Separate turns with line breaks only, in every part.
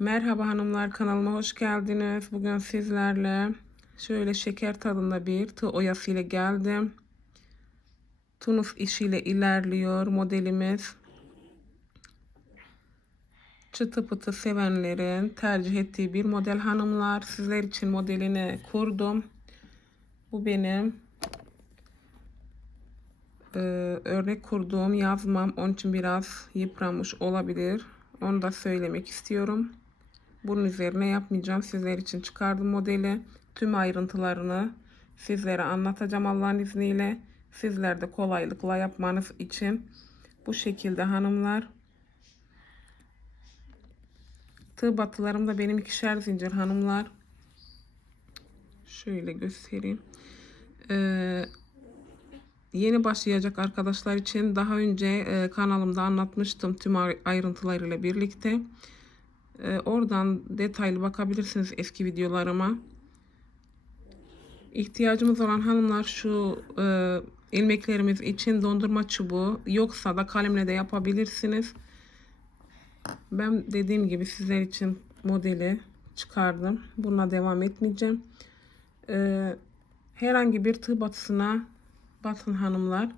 Merhaba hanımlar kanalıma hoş geldiniz. Bugün sizlerle şöyle şeker tadında bir tığ oyası ile geldim. Tunus işiyle ilerliyor modelimiz. Çıtı pıtı sevenlerin tercih ettiği bir model hanımlar. Sizler için modelini kurdum. Bu benim e, örnek kurduğum yazmam. Onun için biraz yıpranmış olabilir. Onu da söylemek istiyorum. Bunun üzerine yapmayacağım. Sizler için çıkardım modeli. Tüm ayrıntılarını sizlere anlatacağım Allah'ın izniyle. Sizler de kolaylıkla yapmanız için bu şekilde hanımlar. Tığ batılarım da benim ikişer zincir hanımlar. Şöyle göstereyim. Ee, yeni başlayacak arkadaşlar için daha önce e, kanalımda anlatmıştım tüm ayrıntılarıyla birlikte. E, oradan detaylı bakabilirsiniz eski videolarıma. İhtiyacımız olan hanımlar şu e, ilmeklerimiz için dondurma çubuğu yoksa da kalemle de yapabilirsiniz. Ben dediğim gibi sizler için modeli çıkardım. Bununla devam etmeyeceğim. E, herhangi bir tığ batısına batın hanımlar.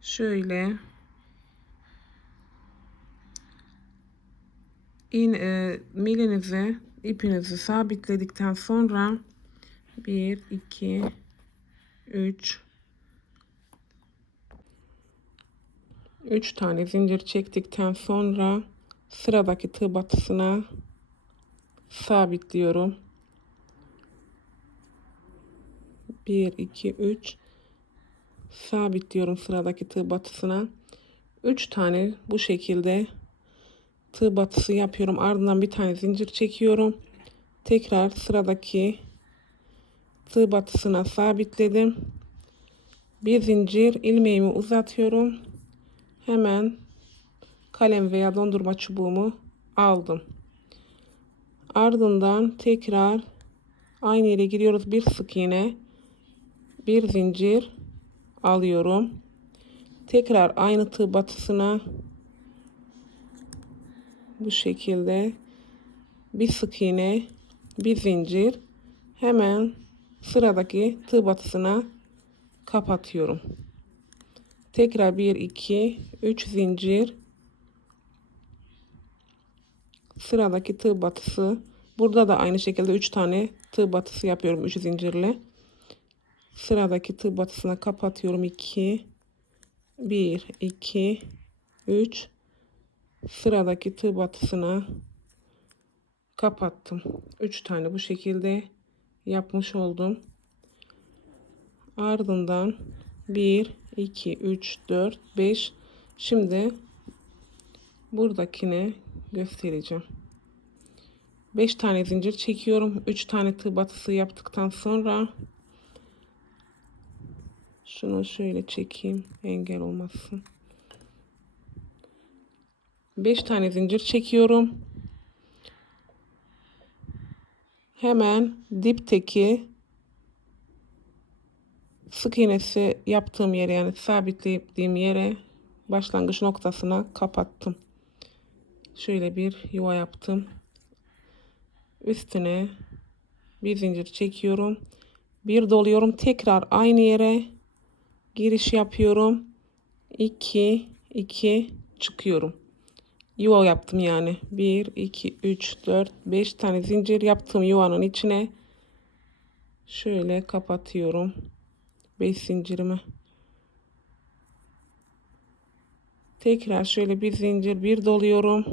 Şöyle in e, milinizi ipinizi sabitledikten sonra 1 2 3 3 tane zincir çektikten sonra sıradaki tığ batısına sabitliyorum. 1 2 3 sabitliyorum sıradaki tığ batısına. 3 tane bu şekilde tığ batısı yapıyorum. Ardından bir tane zincir çekiyorum. Tekrar sıradaki tığ batısına sabitledim. Bir zincir ilmeğimi uzatıyorum. Hemen kalem veya dondurma çubuğumu aldım. Ardından tekrar aynı yere giriyoruz. Bir sık iğne, bir zincir alıyorum. Tekrar aynı tığ batısına bu şekilde bir sık iğne bir zincir hemen sıradaki tığ batısına kapatıyorum. Tekrar 1 2 3 zincir. Sıradaki tığ batısı. Burada da aynı şekilde 3 tane tığ batısı yapıyorum 3 zincirle. Sıradaki tığ batısına kapatıyorum. 2 1 2 3 sıradaki tığ batısına kapattım. 3 tane bu şekilde yapmış oldum. Ardından 1 2 3 4 5 şimdi buradakine göstereceğim. 5 tane zincir çekiyorum. 3 tane tığ batısı yaptıktan sonra şunu şöyle çekeyim engel olmasın. 5 tane zincir çekiyorum. Hemen dipteki sık iğnesi yaptığım yere yani sabitlediğim yere başlangıç noktasına kapattım. Şöyle bir yuva yaptım. Üstüne bir zincir çekiyorum. Bir doluyorum. Tekrar aynı yere giriş yapıyorum. 2 2 çıkıyorum yuva yaptım yani. 1, 2, 3, 4, 5 tane zincir yaptım yuvanın içine. Şöyle kapatıyorum. 5 zincirimi. Tekrar şöyle bir zincir bir doluyorum.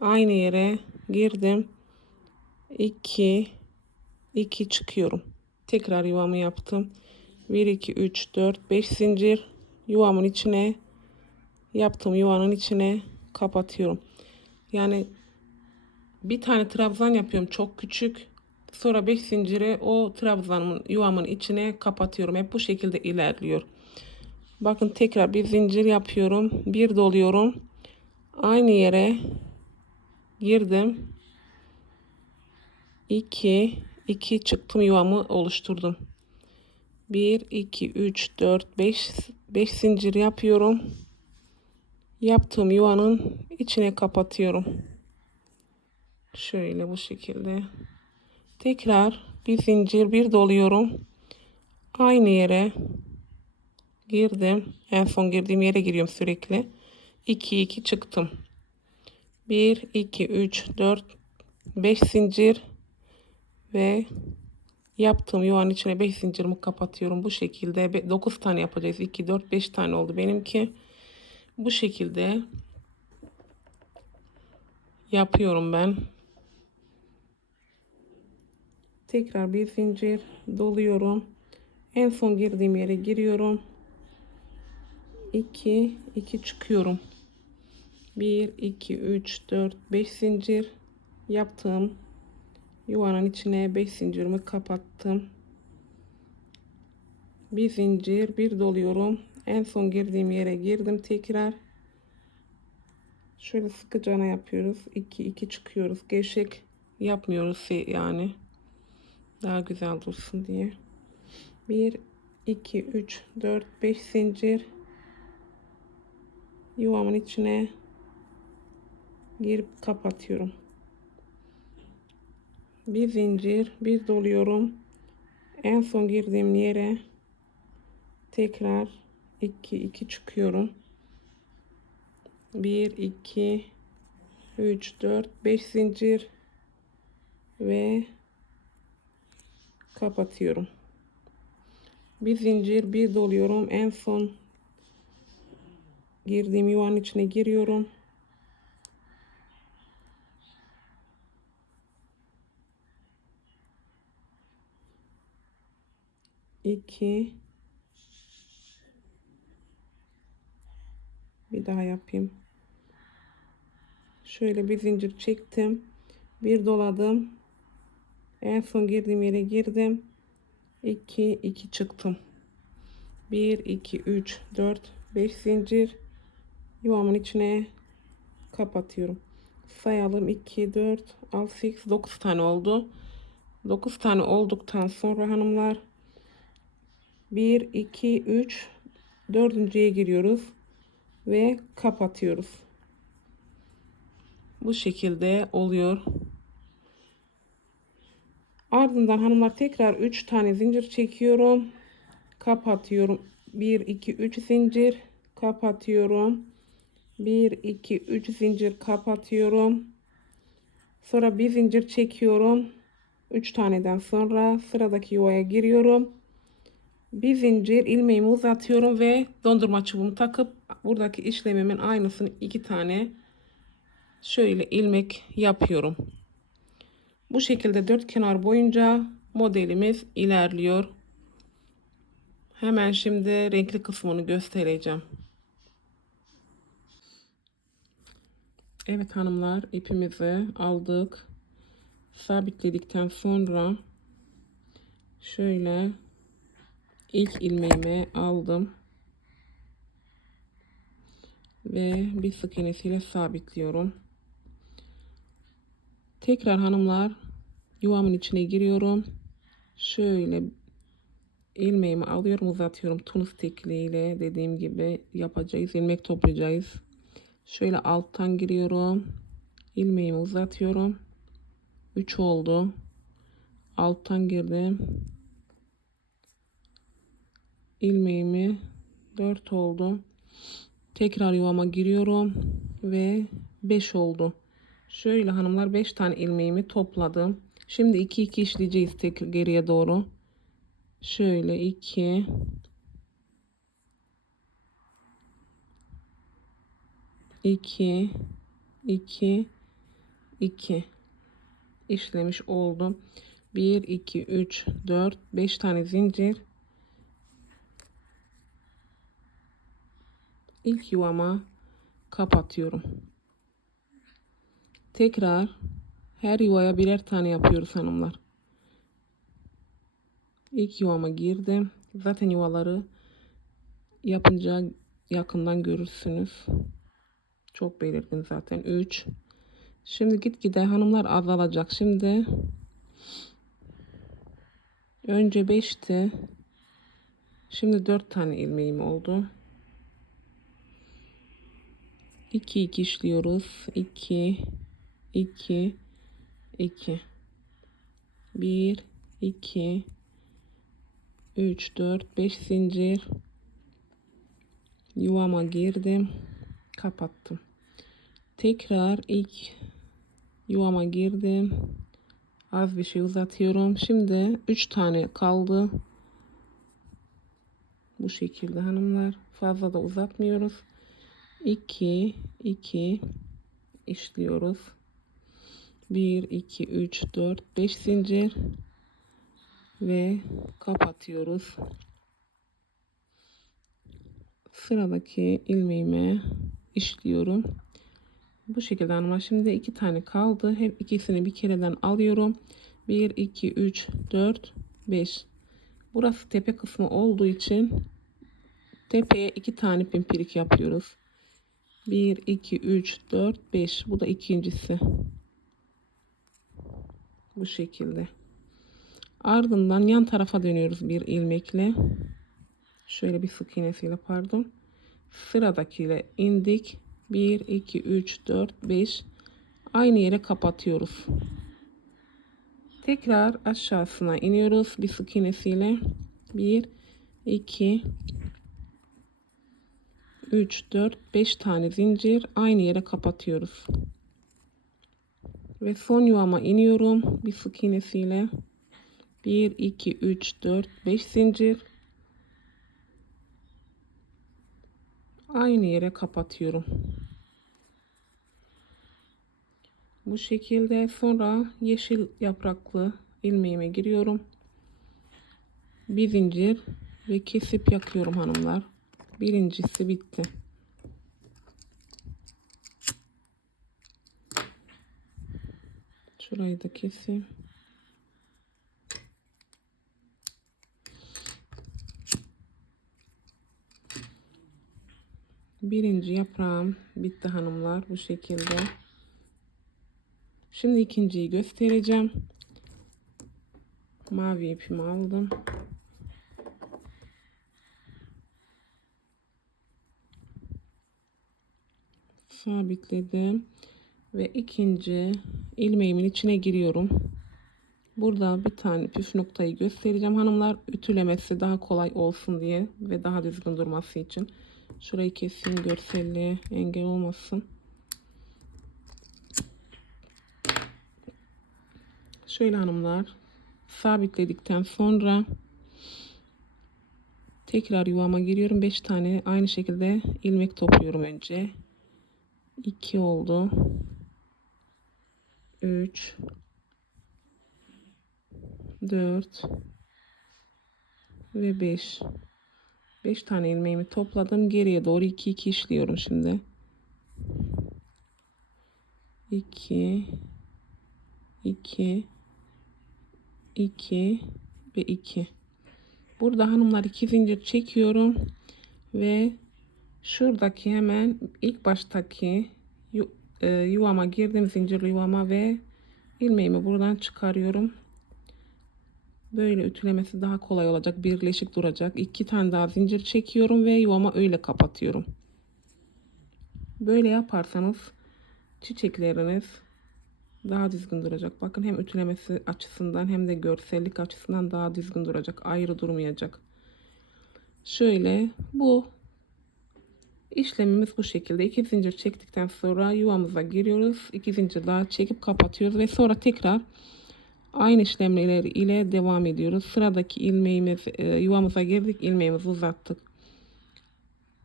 Aynı yere girdim. 2 2 çıkıyorum. Tekrar yuvamı yaptım. 1 2 3 4 5 zincir yuvamın içine yaptığım yuvanın içine kapatıyorum. Yani bir tane trabzan yapıyorum çok küçük. Sonra 5 zincire o trabzanın yuvamın içine kapatıyorum. Hep bu şekilde ilerliyor. Bakın tekrar bir zincir yapıyorum. Bir doluyorum. Aynı yere girdim. 2 2 çıktım yuvamı oluşturdum. 1 2 3 4 5 5 zincir yapıyorum yaptığım yuvanın içine kapatıyorum. Şöyle bu şekilde. Tekrar bir zincir bir doluyorum. Aynı yere girdim. En son girdiğim yere giriyorum sürekli. 2 2 çıktım. 1 2 3 4 5 zincir ve yaptığım yuvanın içine 5 zincirimi kapatıyorum. Bu şekilde 9 tane yapacağız. 2 4 5 tane oldu benimki. Bu şekilde yapıyorum ben. Tekrar bir zincir doluyorum. En son girdiğim yere giriyorum. 2 2 çıkıyorum. 1 2 3 4 5 zincir yaptım. Yuvanın içine 5 zincirimi kapattım. Bir zincir, bir doluyorum. En son girdiğim yere girdim tekrar. Şöyle sıkıcana yapıyoruz. 2 2 çıkıyoruz. Gevşek yapmıyoruz yani. Daha güzel dursun diye. 1 2 3 4 5 zincir yuvamın içine girip kapatıyorum. Bir zincir, bir doluyorum. En son girdiğim yere tekrar 2 2 çıkıyorum. 1 2 3 4 5 zincir ve kapatıyorum. Bir zincir, bir doluyorum. En son girdiğim yuvanın içine giriyorum. İki. Bir daha yapayım. Şöyle bir zincir çektim. Bir doladım. En son girdiğim yere girdim. 2 2 çıktım. 1 2 3 4 5 zincir yuvamın içine kapatıyorum. Sayalım 2 4 6 8 9 tane oldu. 9 tane olduktan sonra hanımlar 1 2 3 dördüncüye giriyoruz ve kapatıyoruz. Bu şekilde oluyor. Ardından hanımlar tekrar 3 tane zincir çekiyorum. Kapatıyorum. 1 2 3 zincir kapatıyorum. 1 2 3 zincir kapatıyorum. Sonra bir zincir çekiyorum. 3 taneden sonra sıradaki yuvaya giriyorum. Bir zincir ilmeğimi uzatıyorum ve dondurma çubuğumu takıp buradaki işlemimin aynısını iki tane şöyle ilmek yapıyorum. Bu şekilde dört kenar boyunca modelimiz ilerliyor. Hemen şimdi renkli kısmını göstereceğim. Evet hanımlar ipimizi aldık. Sabitledikten sonra şöyle ilk ilmeğimi aldım. Ve bir sık iğnesiyle sabitliyorum. Tekrar hanımlar yuvamın içine giriyorum. Şöyle ilmeğimi alıyorum uzatıyorum. Tunus tekliğiyle dediğim gibi yapacağız. ilmek toplayacağız. Şöyle alttan giriyorum. ilmeğimi uzatıyorum. 3 oldu. Alttan girdim. ilmeğimi 4 oldu. Tekrar yuvama giriyorum ve 5 oldu. Şöyle hanımlar 5 tane ilmeğimi topladım. Şimdi 2 2 işleyeceğiz tek geriye doğru. Şöyle 2 2 2 2 işlemiş oldum. 1 2 3 4 5 tane zincir ilk yuvama kapatıyorum. Tekrar her yuvaya birer tane yapıyoruz hanımlar. İlk yuvama girdim. Zaten yuvaları yapınca yakından görürsünüz. Çok belirgin zaten. 3. Şimdi gitgide hanımlar azalacak. Şimdi önce 5'ti. Şimdi 4 tane ilmeğim oldu. 2 2 işliyoruz. 2 2 2 1 2 3 4 5 zincir. Yuvama girdim. Kapattım. Tekrar ilk yuvama girdim. Az bir şey uzatıyorum. Şimdi 3 tane kaldı. Bu şekilde hanımlar. Fazla da uzatmıyoruz 2 2 işliyoruz. 1 2 3 4 5 zincir. Ve kapatıyoruz. Sıradaki ilmeğime işliyorum. Bu şekilde hanımlar şimdi iki tane kaldı. Hep ikisini bir kereden alıyorum. 1 2 3 4 5 burası tepe kısmı olduğu için tepeye iki tane pimpirik yapıyoruz 1 2 3 4 5 bu da ikincisi. Bu şekilde. Ardından yan tarafa dönüyoruz bir ilmekle. Şöyle bir sık iğnesiyle pardon. Sıradakiyle indik. 1 2 3 4 5 aynı yere kapatıyoruz. Tekrar aşağısına iniyoruz bir sık iğnesiyle. 1 2 3 4 5 tane zincir aynı yere kapatıyoruz. Ve son yuvama iniyorum bir sık iğnesiyle. 1 2 3 4 5 zincir. Aynı yere kapatıyorum. Bu şekilde sonra yeşil yapraklı ilmeğime giriyorum. Bir zincir ve kesip yakıyorum hanımlar birincisi bitti. Şurayı da keseyim. Birinci yaprağım bitti hanımlar bu şekilde. Şimdi ikinciyi göstereceğim. Mavi ipimi aldım sabitledim ve ikinci ilmeğimin içine giriyorum. Burada bir tane püf noktayı göstereceğim. Hanımlar ütülemesi daha kolay olsun diye ve daha düzgün durması için. Şurayı keseyim görselliğe engel olmasın. Şöyle hanımlar sabitledikten sonra tekrar yuvama giriyorum. 5 tane aynı şekilde ilmek topluyorum önce 2 oldu. 3 4 ve 5 5 tane ilmeğimi topladım. Geriye doğru 2 2 işliyorum şimdi. 2 2 2 ve 2 burada hanımlar 2 zincir çekiyorum ve şuradaki hemen ilk baştaki e, yuvama girdim zincirli yuvama ve ilmeğimi buradan çıkarıyorum. Böyle ütülemesi daha kolay olacak birleşik duracak. İki tane daha zincir çekiyorum ve yuvama öyle kapatıyorum. Böyle yaparsanız çiçekleriniz daha düzgün duracak. Bakın hem ütülemesi açısından hem de görsellik açısından daha düzgün duracak ayrı durmayacak. Şöyle bu işlemimiz bu şekilde iki zincir çektikten sonra yuvamıza giriyoruz iki zincir daha çekip kapatıyoruz ve sonra tekrar Aynı işlemler ile devam ediyoruz. Sıradaki ilmeğimiz e, yuvamıza girdik. ilmeğimizi uzattık.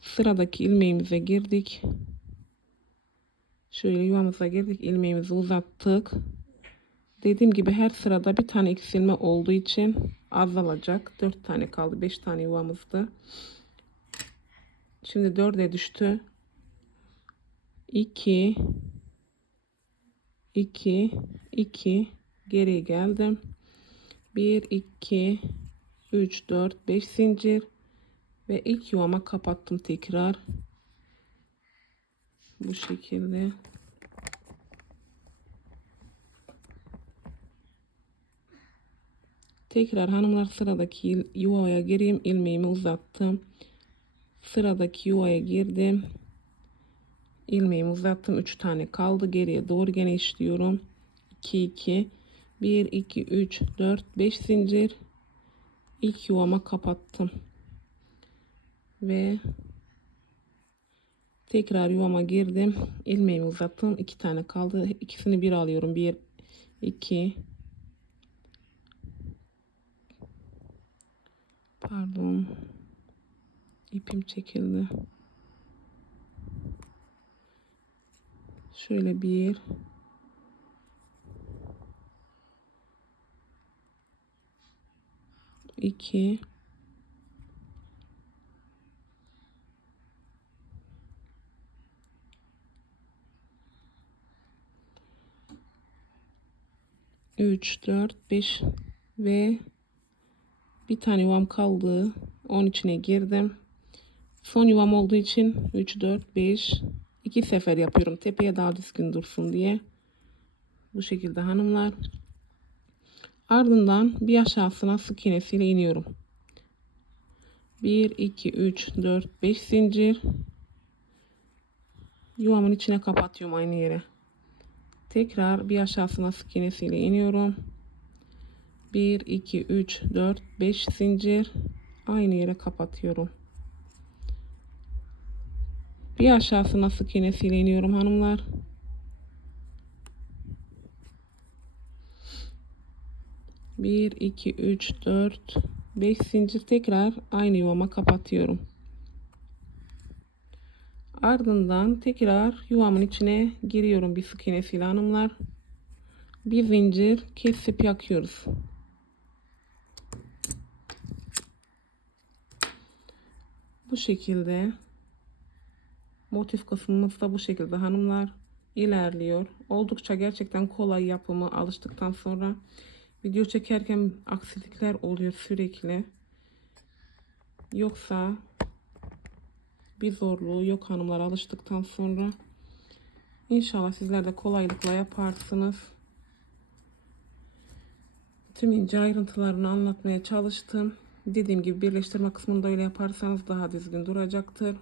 Sıradaki ilmeğimize girdik. Şöyle yuvamıza girdik. ilmeğimizi uzattık. Dediğim gibi her sırada bir tane eksilme olduğu için azalacak. 4 tane kaldı. 5 tane yuvamızdı. Şimdi 4'e düştü. 2 2 2 geri geldim. 1 2 3 4 5 zincir. Ve ilk yuvama kapattım tekrar. Bu şekilde. Tekrar hanımlar sıradaki yuvaya gireyim. İlmeğimi uzattım sıradaki yuvaya girdim. İlmeğimi uzattım. 3 tane kaldı. Geriye doğru gene işliyorum. 2 2 1 2 3 4 5 zincir. İlk yuvama kapattım. Ve tekrar yuvama girdim. İlmeğimi uzattım. 2 tane kaldı. İkisini bir alıyorum. 1 2 pardon ipim çekildi şöyle bir iki üç dört beş ve bir tane yuvam kaldı. Onun içine girdim. Son yuvam olduğu için 3, 4, 5, 2 sefer yapıyorum. Tepeye daha düzgün dursun diye. Bu şekilde hanımlar. Ardından bir aşağısına sık iğnesiyle iniyorum. 1, 2, 3, 4, 5 zincir. Yuvamın içine kapatıyorum aynı yere. Tekrar bir aşağısına sık iğnesiyle iniyorum. 1, 2, 3, 4, 5 zincir. Aynı yere kapatıyorum. Bir aşağısına sık iğnesiyle iniyorum hanımlar. Bir, iki, üç, dört, beş zincir tekrar aynı yuvama kapatıyorum. Ardından tekrar yuvamın içine giriyorum bir sık iğnesiyle hanımlar. Bir zincir kesip yakıyoruz. Bu şekilde motif kısmımız da bu şekilde hanımlar ilerliyor. Oldukça gerçekten kolay yapımı alıştıktan sonra video çekerken aksilikler oluyor sürekli. Yoksa bir zorluğu yok hanımlar alıştıktan sonra. İnşallah sizler de kolaylıkla yaparsınız. Tüm ince ayrıntılarını anlatmaya çalıştım. Dediğim gibi birleştirme kısmında öyle yaparsanız daha düzgün duracaktır.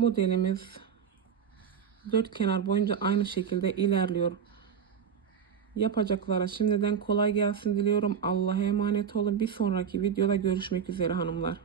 Modelimiz dört kenar boyunca aynı şekilde ilerliyor. Yapacaklara şimdiden kolay gelsin diliyorum. Allah'a emanet olun. Bir sonraki videoda görüşmek üzere hanımlar.